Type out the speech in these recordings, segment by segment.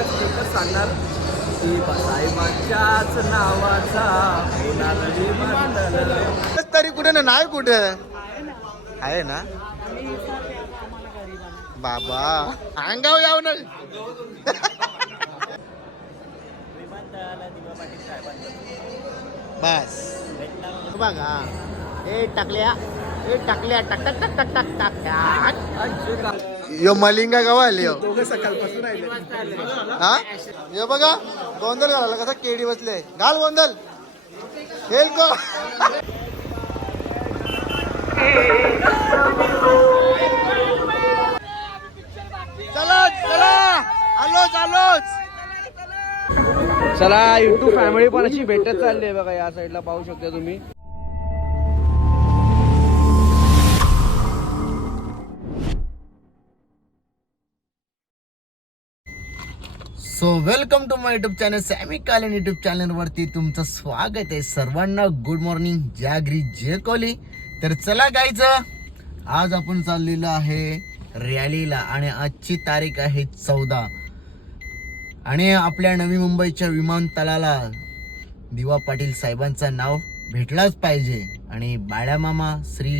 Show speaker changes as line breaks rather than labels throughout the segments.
एकच एकच सांगणार. साहेबांच्याच नावाचा
तरी कुठे ना नाही कुठे? आहे ना? बाबा अंगाव याव ना बस. बघा ए टाकल्या ए टाकल्या टाक टाक टाक टाक टाक टाक टाक यो मलिंगा गावा आली यो हा? यो बघा गोंधळ घालायला कसा केडी बसले. घाल गोंधळ. खेळ को. चला चला. आलोच आलोच.
चला युट्यूब फॅमिली पण अशी भेटत चालली आहे बघा या साईडला पाहू शकता तुम्ही.
So welcome to my YouTube channel Sammy कालीन युट्यूब चॅनलवरती तुमचं स्वागत आहे सर्वांना. गुड मॉर्निंग जागरी जे कोली तर चला गायचं आज आपण चाललेलो आहे रॅलीला आणि आजची तारीख आहे चौदा. आणि आपल्या नवी मुंबईच्या विमानतळाला दिवा पाटील साहेबांचं नाव भेटलाच पाहिजे. आणि बाळ्यामामा श्री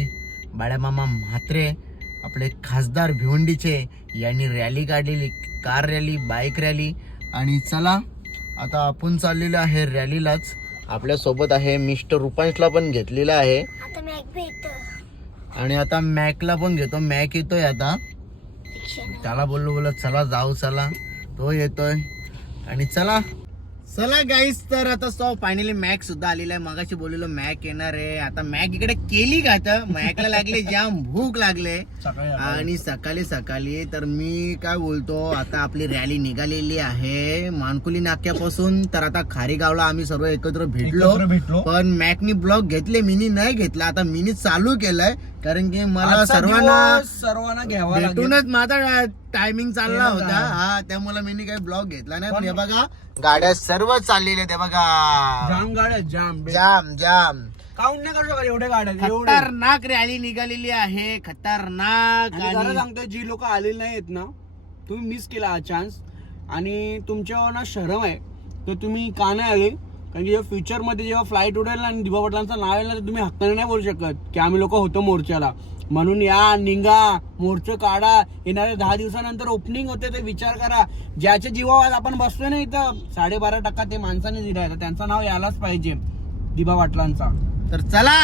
बाळ्यामामा म्हात्रे आपले खासदार भिवंडीचे यांनी रॅली काढलेली कार रॅली बाईक रॅली आणि चला आता आपण चाललेलो आहे रॅलीलाच. आपल्यासोबत आहे मिस्टर रुपांशला पण घेतलेला आहे.
आता मॅक भेट
आणि आता मॅकला पण घेतो. मॅक येतोय आता. त्याला बोललो बोलत चला जाऊ चला. तो येतोय. आणि चला चला गाईस तर आता सो फायनली मॅक सुद्धा आलेला आहे. मगाशी बोललेलो मॅक येणार आहे. आता मॅक इकडे केली का तर मॅकला लागली जाम भूक लागले. आणि सकाळी सकाळी तर मी काय बोलतो आता आपली रॅली निघालेली आहे मानकुली नाक्यापासून. तर आता खारीगावला आम्ही सर्व एकत्र भेटलो.
भेटलो.
पण मॅकनी ब्लॉग घेतले मिनी नाही घेतला. आता मिनी चालू केलंय. कारण की मला सर्वांना
सर्वांना घ्यावा लागेल.
भेटूनच माझा टायमिंग चालला होता. हा त्यामुळे मी काही ब्लॉग घेतला नाही. पण हे बघा गाड्या सर्व चाललेल्या त्या बघा.
जाम गाड्या जाम
जाम जाम.
काउंट नाही करू शकत एवढे गाड्या एवढे.
खतरनाक रॅली निघालेली आहे खतरनाक
आणि खरं
आणि
सांगतोय जी लोक आलेली नाहीत ना तुम्ही मिस केला हा चान्स आणि तुमच्यावर ना शरम आहे. तर तुम्ही का नाही आले? कारण की जेव्हा फ्युचरमध्ये जेव्हा फ्लाईट उडेल ना आणि दिवा पाटलांचं नाव येईल ना तर तुम्ही हक्काने नाही बोलू शकत की आम्ही लोक होतो मोर्चाला. म्हणून या निघा मोर्चा काढा. येणाऱ्या दहा दिवसानंतर ओपनिंग होते ते विचार करा. ज्याच्या जीवावर आपण बसतोय ना इथं साडेबारा टक्का ते माणसाने दिलाय. तर त्यांचं नाव यायलाच पाहिजे दिबा पाटलांचा.
तर चला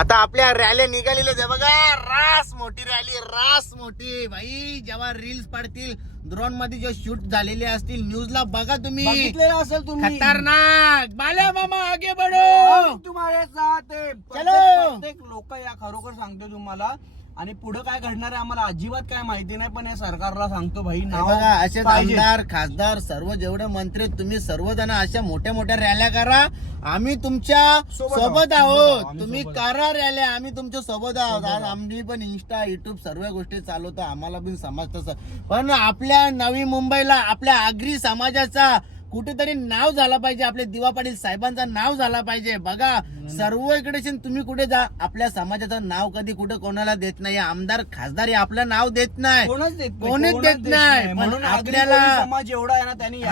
आता आपल्या रॅली निघालेल्या बघा रास मोठी रॅली रास मोठी. भाई जेव्हा रील्स पडतील ड्रोनमध्ये जे शूट झालेले असतील न्यूजला बघा तुम्ही.
बघितलेलं असेल तुम्ही.
खतरनाक. बाल्या मामा आगे बढो.
तुम्हाला
चलो.
प्रत्येक लोक या खरोखर सांगतो तुम्हाला आणि पुढे काय घडणार आहे आम्हाला अजिबात काय माहिती नाही पण हे सरकारला सांगतो भाई नाव
बघा असे
पाहिजे.
आमदार खासदार सर्व जेवढे मंत्री तुम्ही सर्वजण अशा मोठ्या मोठ्या रॅल्या करा. आम्ही तुमच्यासोबत
सोबत आहोत.
आहोत.
आम्ही
तुम्ही
सोबत
करा रॅल्या आम्ही तुमच्यासोबत आहोत. आज आम्ही पण इंस्टा युट्यूब सर्व गोष्टी चालवतो. आम्हाला पण समाज तसं पण आपल्या नवी मुंबईला आपल्या आगरी समाजाचा कुठेतरी नाव झाला पाहिजे. आपले दिवा पाटील साहेबांचं नाव झाला पाहिजे. बघा सर्व इकडे तुम्ही कुठे जा आपल्या समाजाचं नाव कधी कुठे कोणाला देत नाही आमदार खासदार हे आपलं नाव देत नाही.
कोणच देत नाही, म्हणून
आपल्याला-
समाज एवढा आहे ना त्यांनी.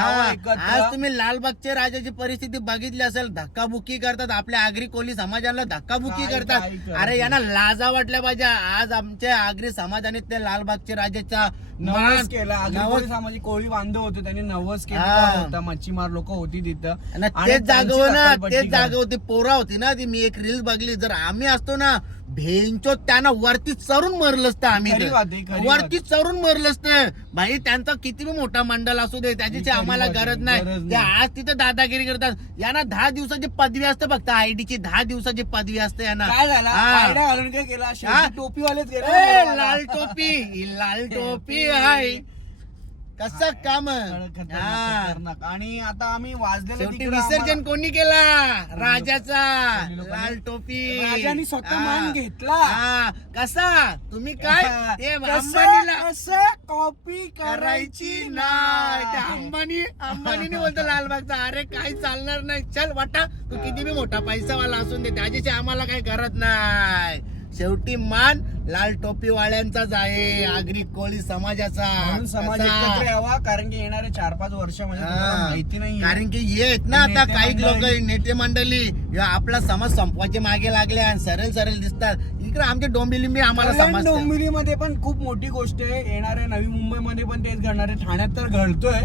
आज तुम्ही लालबागच्या राजाची परिस्थिती बघितली असेल धक्काबुक्की करतात. आपल्या आगरी कोली समाजाला धक्काबुक्की करतात. अरे यांना लाजा वाटल्या पाहिजे. आज आमच्या आगरी समाजाने त्या लालबागच्या राजाचा
नवस केला. कोळी समाजी कोळी बांधव होते. त्यांनी नवस केला. होता. मच्छीमार लोक होती तिथं.
तेच जागव ना तेच. जागा होती पोरा होती ना ती मी एक रील बघली. जर आम्ही असतो ना भेंचो त्यांना वरती चरून मरलं असतं आम्ही वरती चरून मरलं असतं. भाई त्यांचा किती बी मोठा मंडळ असू दे त्याची आम्हाला गरज नाही ते. आज तिथे दादागिरी करतात. यांना दहा दिवसाची पदवी असते फक्त आयडी ची. दहा दिवसाची पदवी असते यांना.
काय टोपीवालेच
लाल टोपी लाल टोपी हाय. कसं काम हा.
खतरनाक. आणि आता आम्ही वाजलेलं
शेवटी
तिकडं
विसर्जन
आम्हाला-
कोणी केला? राजाचा? लाल टोपी.
राजाने स्वतः
हा.
मान घेतला.
हा. कसा? तुम्ही काय? ते अंबानीला
कॉपी
करायची नाही. ते अंबानी अंबानीने बोलतो लालबागचा अरे काही चालणार नाही. चल वाटा. तू किती बी मोठा पैसावाला असून दे. त्याच्याशी आम्हाला काही करत नाही. शेवटी मान लाल टोपी वाल्यांचाच आहे. आगरी कोळी समाजाचा.
म्हणून समाज
कसा?
एकत्र यावा कारण की येणारे चार पाच तुम्हाला
हा.
माहिती नाही
कारण की येत ना आता
नेते
काही लोक
मंडळी.
नेते मंडळी. आपला समाज संपवायचे मागे लागले आणि सरळ सरळ दिसतात. इकडे आमचे डोंबिलिंबी आम्हाला समाज
डोंबिवलीमध्ये पण खूप मोठी गोष्ट आहे. येणाऱ्या नवी मुंबईमध्ये पण तेच घडणार आहे. ठाण्यात तर घडतोय.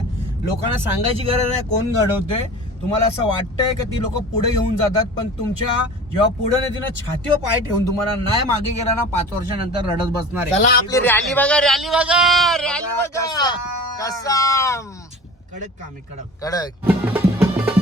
लोकांना सांगायची गरज आहे कोण घडवतोय. तुम्हाला असं वाटतंय का ती लोक पुढे घेऊन जातात? पण तुमच्या जेव्हा पुढे नेते ना छातीवर पाय ठेवून तुम्हाला नाही मागे गेला ना पाच वर्षानंतर रडत बसणार आहे.
चला आपली रॅली बघा रॅली बघा रॅली
बघा. कसा. कडक काम आहे कडक.
कडक.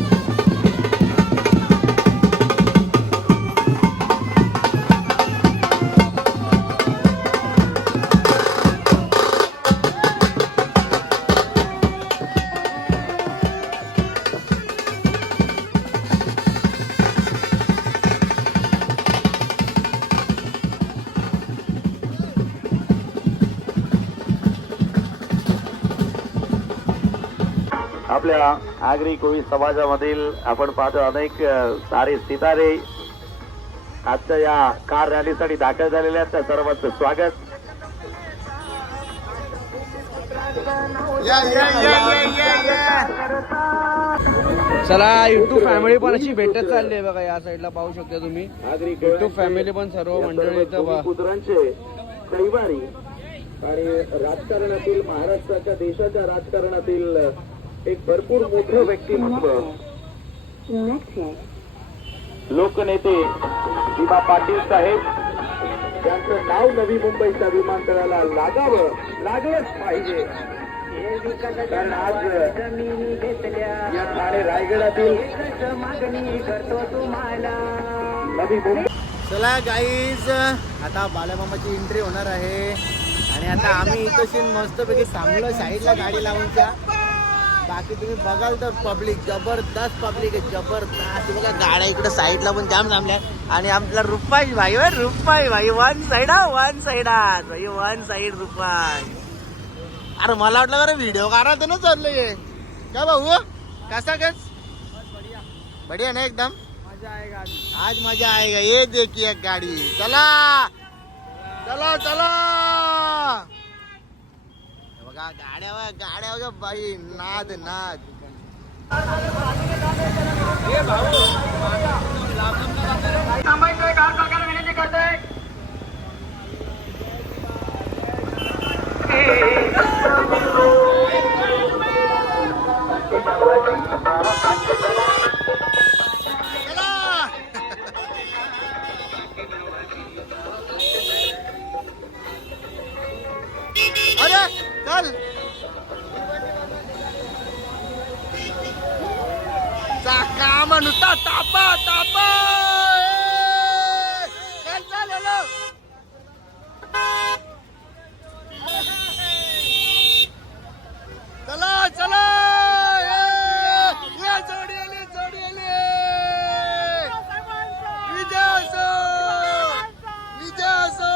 आपल्या आगरी कोळी समाजामधील आपण पाहतो अनेक सारे सितारे आजच्या या कार रॅलीसाठी दाखल झालेले आहेत. त्या सर्वांचं स्वागत.
चला युट्यूब फॅमिली पण अशी भेटत चालली आहे बघा या साईडला पाहू शकता तुम्ही.
आगरी
युट्यूब फॅमिली पण सर्व मंडळी
कुत्र्यांचे कैवारी आणि राजकारणातील महाराष्ट्राच्या देशाच्या राजकारणातील एक भरपूर मोठं व्यक्तिमत्व. लोकनेते विभा पाटील साहेब. त्यांचं नाव नवी मुंबईच्या विमानतळाला लागावं लागलंच पाहिजे. कारण आज या ठाणे रायगडातील नवी मुंबई
चला गाईज आता बालामामाची एंट्री होणार आहे. आणि आता आम्ही इथं मस्तपैकी थांबलो साईडला गाडी लावूनच्या बाकी तुम्ही बघाल तर पब्लिक जबरदस्त पब्लिक आहे जबरदस्त. बघा गाड्या इकडे साईडला पण जाम थांबल्या. आणि आपला रुपाई भाई होय, रुपाई भाई वन साईड हा वन साईड हा भाई वन साईड रुपाई. अरे मला वाटलं बरं व्हिडिओ काढायचं ना चाललंय काय भाऊ कसा कस बढिया ना एकदम? आज मजा आएगा ये देखिए गाड़ी. चला. चला चला. बघा गाड्या गाड्या बाई नाद नाद. चला. अरे! चल. चाका नुसता तापा तापा ए! चल चल हॅलो चला चला ए! ये जोडी आली जोडी आली विजय असो विजय असो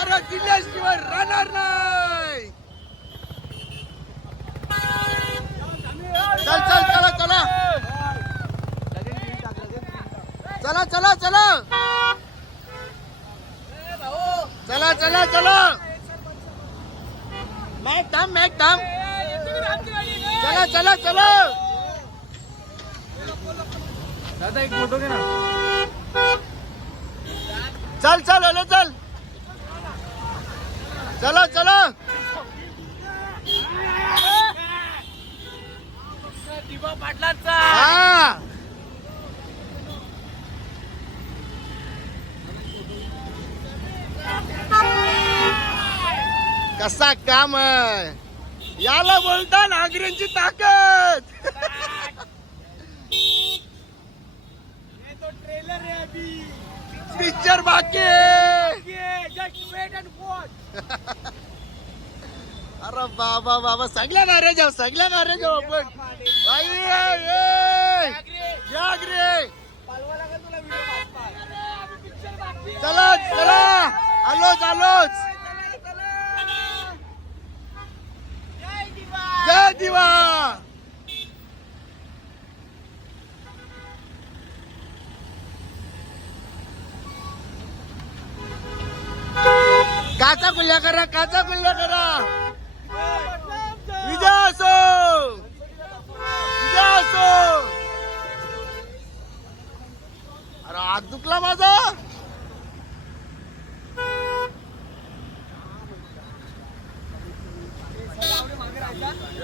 अरे किल्ल्याशिवाय राहणार नाही चल चल चला चला चला चला चला चला चला चला. मॅक थांब मॅक थांब. चला चला चला.
दादा एक फोटो घे ना.
चल चल हॅलो चल. चला चला. हा. कसा काम आहे? याला बोलता नागरिकांची ताकद. पिक्चर बाकी अरे बाबा बाबा सगळ्या नारे जाऊ सगळ्या नारे जाऊ आपण. बाई, ए, ए. जाग रे चला चला. आलोच आलोच. माझा दिवा काचा कुल्ला करा काचा कुल्ला करा. विजय असो! विजय असो! अरे आज दुखला माझा?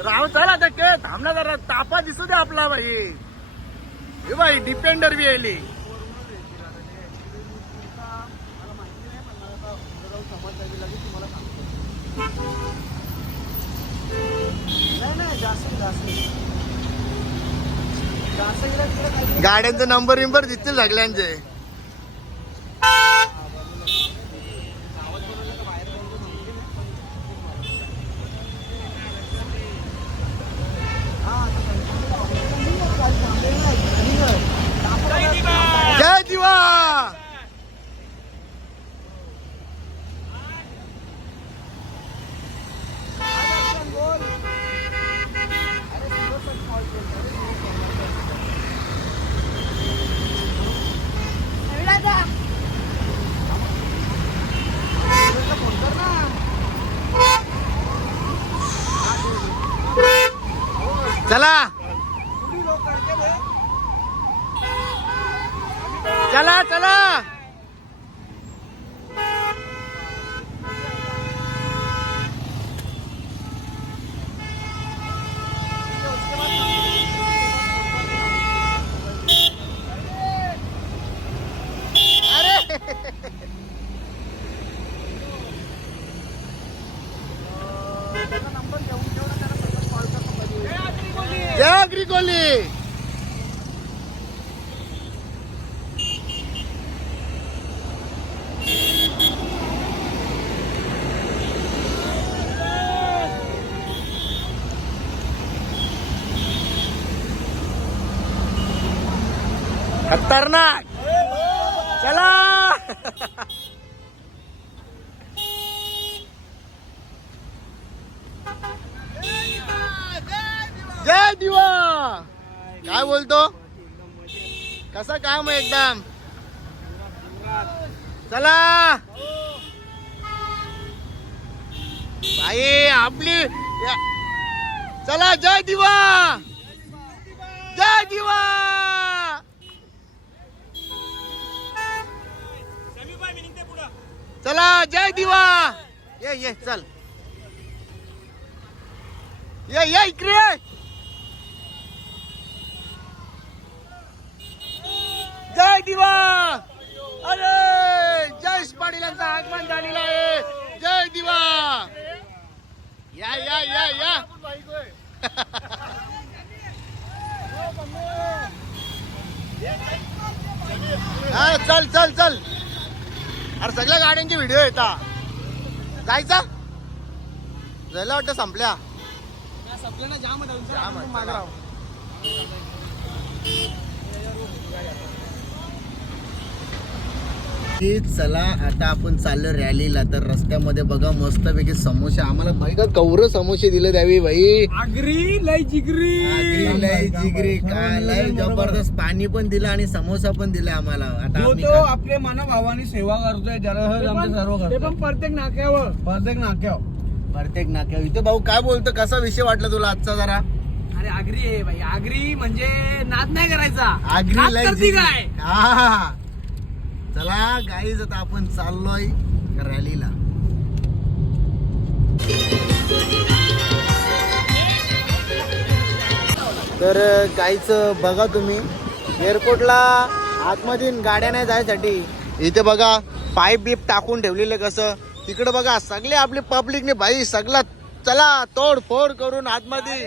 काम चला ते के थांबला जरा तापा दिसू दे आपला भाई हे भाई डिपेंडर बी आली गाड्यांचे नंबर विंबर दिसतील सगळ्यांचे. जय अग्री खतरनाक चला जय दिवा! काय बोलतो? कसं काम आहे एकदम? चला! भाई आपली चला जय दिवा! जय दिवा! चला जय दिवा! ये ये चल. ये ये इकडे जय दिवा! अरे जय पाटील यांचं आगमन झालेलं आहे. जय दिवा! या या या या. हा चल चल चल. अरे सगळ्या गाड्यांचे व्हिडिओ येतात जायचा झालं वाटतं संपल्या.
सपल्याला जाम आहे तुमचं.
जाम आहे, चला.
राहू.
की चला आता आपण चाललो रॅलीला. तर रस्त्यामध्ये बघा मस्तपैकी समोसे. आम्हाला भाई का कौर समोसे दिले द्यावी भाई.
आगरी लय जिगरी.
आगरी लय जिगरी. काय लय जबरदस्त पाणी पण दिलं आणि समोसा पण दिला आम्हाला. आता
जो
आम्ही
तो
खा-
आपले मनोभावाने सेवा करतोय आमचे सर्व करतोय. प्रत्येक नाक्यावर. प्रत्येक नाक्यावर.
प्रत्येक नाक्या इथे भाऊ काय बोलतो? कसा विषय वाटला तुला आजचा जरा?
अरे आगरी आहे भाई. आगरी म्हणजे नाद नाही करायचा.
आगरी
नाद
लय
करती
जिगरी.
काय?
हा. चला गाईज आता आपण चाललोय रॅलीला तर गाईच बघा तुम्ही एअरपोर्टला आतमध्ये गाड्या नाही जायसाठी. इथे बघा पाईप बीप टाकून ठेवलेले कसं. तिकडे बघा सगळे आपले पब्लिकने भाई सगळा चला तोड फोड करून आतमध्ये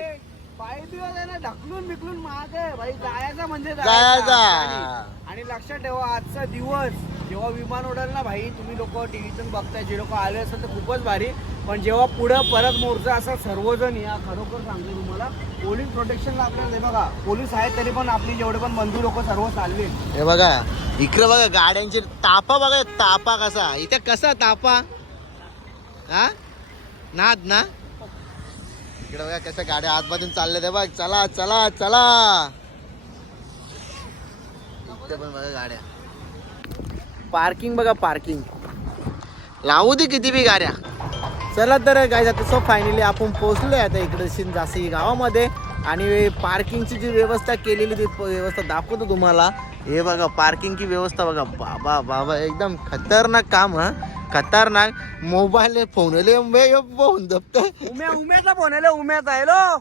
ना ढकलून बिकलून महाग आहे भाई जायचा म्हणजे
जायचा.
आणि लक्षात ठेवा आजचा दिवस जेव्हा विमान उडेल ना भाई तुम्ही लोक टीव्हीतून बघताय जे लोक आले असेल तर खूपच भारी. पण जेव्हा पुढं परत मोर्चा असा सर्वजण या खरोखर सांगतो तुम्हाला पोलीस प्रोटेक्शनला आपल्याला बघा पोलीस आहेत तरी पण आपली जेवढे पण बंधू लोक सर्व चालले
हे बघा इकडे बघा गाड्यांची तापा बघा तापा कसा. इथे कसा तापा? हा? नाद ना? इकडे बघा कसं गाड्या आतमधून चालल्या ते बघ चला चला चला. इथे पण बघा गाड्या. पार्किंग बघा पार्किंग. लावू दे किती बी गाड्या. चला तर काय जातं सो फायनली आपण पोहोचलोय आता इकडे शिन जासी गावामध्ये. आणि पार्किंगची जी व्यवस्था केलेली ती व्यवस्था दाखवतो तुम्हाला. हे बघा पार्किंगची व्यवस्था बघा. बाबा बाबा एकदम खतरनाक काम हा. खतरनाक. मोबाईल फोन फोन जपत
उम्या उम्याचा फोन आहे उम्याचा हॅलो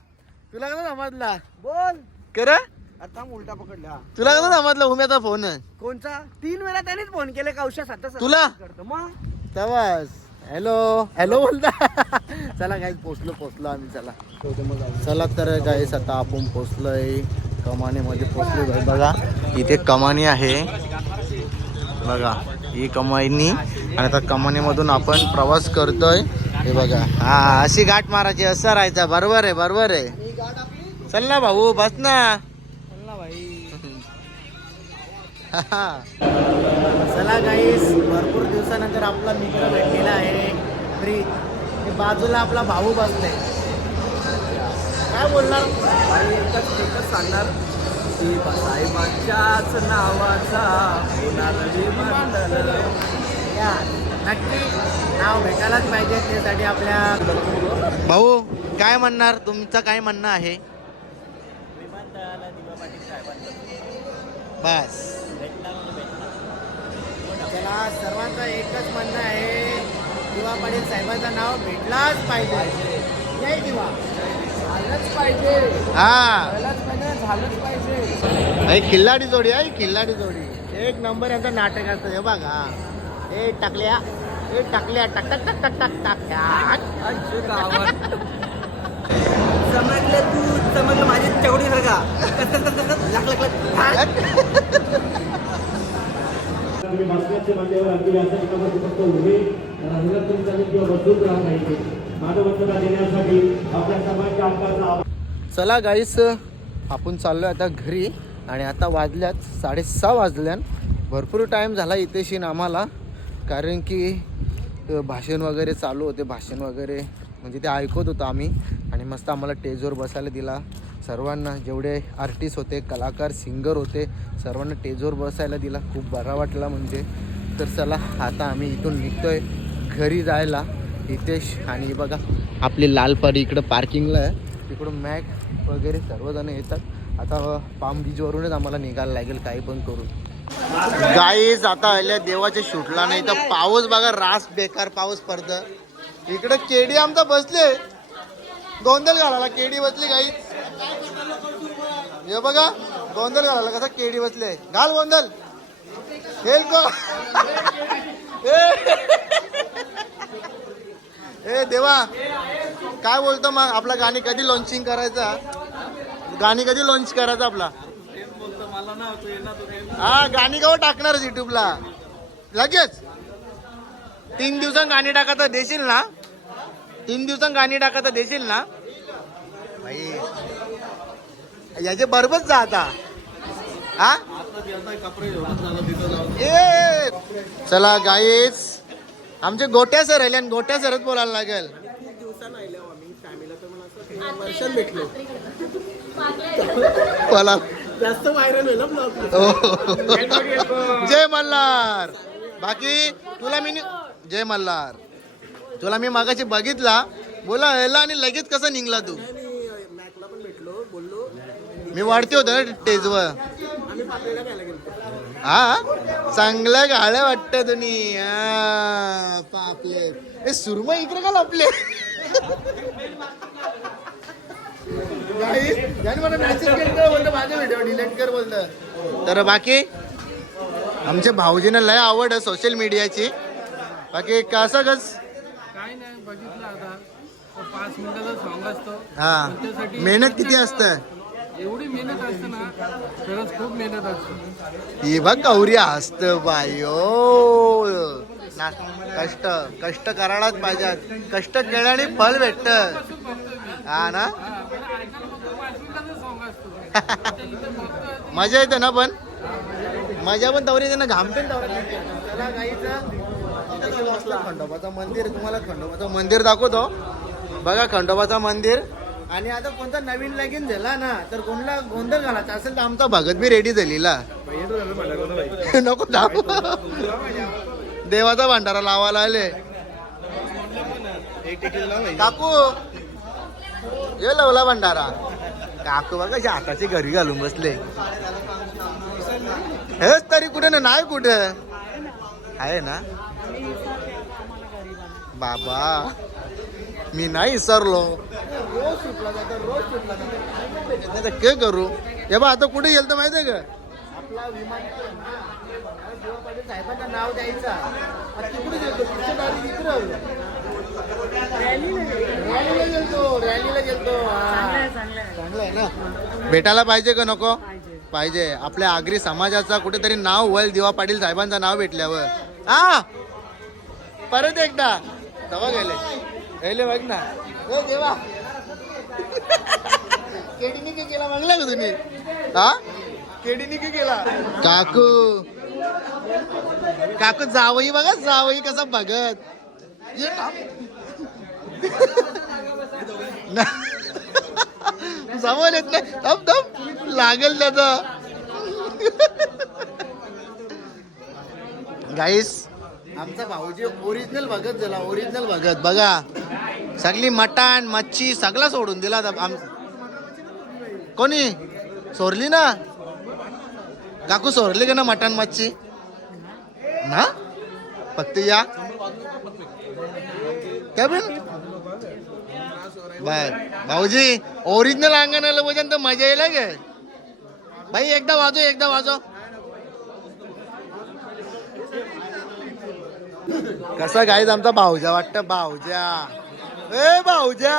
तुला कसं समजला?
बोल.
कर
आता उलटा पकडला.
तुला कसं समजलं? उम्याचा फोन
कोणचा? तीन वेळा त्यानेच फोन केले कौशा सात
तुला?
करतो. मग?
तवास. हॅलो हॅलो बोलता. चला गाईज पोचलो पोचलो आम्ही चला. चला तर गाईस आता आपण पोचलोय. कमानीमध्ये पोचलो बघा इथे कमानी आहे. बघा ही कमानी आणि आता कमानीमधून आपण प्रवास करतोय. हे बघा. हा अशी गाठ मारायची असं राहायचं. बरोबर आहे बरोबर आहे. चल ना भाऊ बस ना. चला गाईस भरपूर दिवसानंतर आपला मित्र भेटलेला आहे. फ्री आणि बाजूला आपला भाऊ बसलाय काय बोलणार?
एकच एकच सांगणार. की साहेबांच्याच नावाचा.
या नक्की नाव भेटायलाच पाहिजे त्यासाठी आपल्या भाऊ काय म्हणणार? तुमचं काय म्हणणं आहे? बस. त्याला सर्वांचं एकच म्हणणं आहे दिवा पाटील साहेबांचं नाव भेटलाच पाहिजे. जय दिवा.
झालंच पाहिजे.
हा.
झालंच पाहिजे झालंच पाहिजे.
एक खिल्लाडी जोडी आहे खिल्लाडी जोडी. एक नंबर यांचं नाटक असतं हे बघा. ए टाकल्या ए टाकल्या टक टक टक टक टक टाक
समजले तू समजलं माझी चवडी सारखा लाख लाख
तुम्ही बसण्याच्या मांडीवर अगदी व्यासपीठावर फक्त उभे राहण्यात चालेल किंवा बसून राहा पाहिजे मानवता देण्यासाठी आपल्या समाजच्या हक्काचा
चला गाईस आपण चाललो आता घरी आणि आता वाजल्यात साडेसहा वाजल्यान. भरपूर टाईम झाला इथेशीन आम्हाला कारण की भाषण वगैरे चालू होते भाषण वगैरे म्हणजे ते ऐकत होतो आम्ही. आणि मस्त आम्हाला टेजवर बसायला दिला. सर्वांना जेवढे आर्टिस्ट होते कलाकार सिंगर होते सर्वांना टेजवर बसायला दिला. खूप बरा वाटला म्हणजे. तर चला आता आम्ही इथून निघतोय घरी जायला. हितेश आणि बघा आपली लालपारी इकडं पार्किंगला आहे. तिकडून मॅक वगैरे सर्वजण येतात. आता पाम बीचवरूनच आम्हाला निघायला लागेल काही पण करून. गाईज आता आल्या देवाच्या शूटला. नाही तर पाऊस बघा रास बेकार पाऊस पडत इकडे केडी आमचा बसले गोंधळ घालायला केडी बसली गाई हे बघा गोंधळ घालायला कसा केडी बसले घाल गोंधळ. हेल को ए. देवा. काय बोलतो मग? आपला गाणी कधी लॉन्चिंग करायचा? गाणी कधी लॉन्च करायचा आपला? हा गाणी गाव टाकणार युट्यूबला लगेच. तीन दिवसां गाणी टाकायचं देशील ना? तीन दिवसां गाणी टाकायचं देशील ना? भाई याचे बरोबर जा आता. हा? ए चला गाईस आमचे गोट्या सर आले आणि गोट्या सरच बोलायला लागेल. बोला.
जास्त व्हायरल होईल
जय मल्हार. बाकी तुला मी नि- जय मल्हार. तुला मी मागाशी बघितला. बोला आणि लगेच कसा निघला तू? मी वाढते होतो ना टेजवर. हा चांगलं गाळ्या वाटत तुम्ही हा, पापले. ए सुरमा इकडे का बोलतं तर बाकी आमच्या भाऊजींना लय आवड आहे सोशल मीडियाची बाकी कसं कस
काय नाही बघितलं आता. पाच मिनिटाचा सॉंग असतो.
हा. मेहनत किती असतं?
एवढी मेहनत असते ना खरंच खूप मेहनत असते.
ही बघ गौरी हसत बायो ना कष्ट कष्ट करायलाच पाहिजे कष्ट केल्याने फळ भेटत. हा ना? मजा येते ना पण? मजा पण तवरी येते ना घामते खंडोबाचं मंदिर तुम्हाला खंडोबाचं मंदिर दाखवतो. बघा खंडोबाचं मंदिर. आणि आता कोणता नवीन लगीन झाला ना तर कोणला गोंधळ घालायचा असेल तर आमचा भगत बी रेडी झालेला. नको देवाचा भांडारा लावायला आले. काकू ये लवला भंडारा. काकू बघा कशी हाताची घरी घालून बसले. हेच तरी कुठे ना नाही कुठे. आहे ना? बाबा मी नाही विसरलो. सुटला जातो रोज सुटला जातो. नाही तर काय करू? हे बा आता कुठे गेलं तर माहितीये का? आपला विमान जेव्हा पाटील साहेबांचं नाव द्यायचा. आता तिकडे गेलतो पुढच्या गाडी तिकडे रॅलीला गेलतो. रॅलीला गेलतो हा. चांगलं आहे ना? भेटायला पाहिजे का नको? पाहिजे. आपल्या आगरी समाजाचा कुठेतरी नाव होईल दिवा पाटील साहेबांचं नाव भेटल्यावर. हा परत एकदा. तेव्हा गेले. गेले बघ ना. देवा. केडीने केला म्हणला का तुम्ही? हा? केडीने केला? काकू. काकू जावई बघा जावई कसा बघत. ये जवळ येत नाही. थम लागेल त्याचं गाईस आमचा भाऊजी ओरिजिनल भगत झाला ओरिजिनल भगत बघा. सगळी मटण मच्छी सगळं सोडून दिला आम कोणी? सोरली ना? काकू सोरली का ना मटण मच्छी? ना? फक्त या. काय पण बर भाऊजी ओरिजिनल अंगणाला वजन तर मजा येईल गे भाई एकदा वाजो एकदा वाजव. कसं गाईज आमचा भाऊजा वाटतं भाऊजा. ए भाऊजा.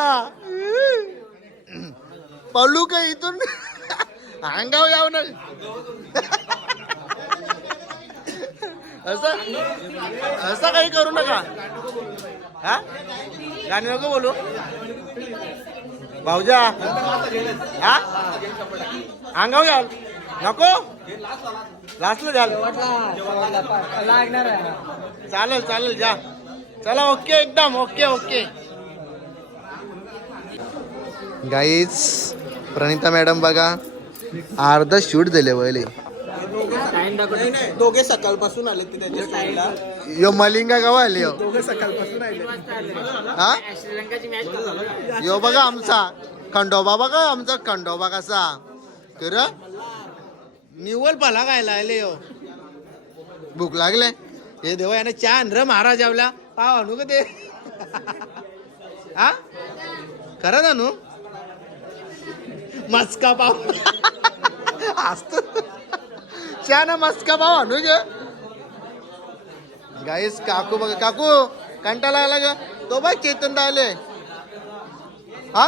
पळू का इथून? अंगाव जाऊ ना असं असं काही करू नका. हा? गाणी नको बोलू. भाऊजा. हा? अंगाव घ्याल नको? लास्टला द्याल चालेल चालेल जा. चला ओके एकदम okay okay. Guys Pranita madam बघा अर्ध शूट दिले वयले
दोघे सकाळपासून आले ते त्याच्या स्टाईलला
यो मलिंगा गावा आले
दोघे सकाळपासून
हा? यो बघा आमचा. खंडोबा बघा आमचा खंडोबा कसा. कर निवल पाला खायला आले यो. भूक लागले. हे देवा याने चान र महाराज आवला. पाव आणू का ते? हा? खरं आणू मस्का पाव. असत छान मस्का पाव आणू ग. गाईस काकू बघा काकू कंटाळा आला ग. तो बघ चेतन आले. हा?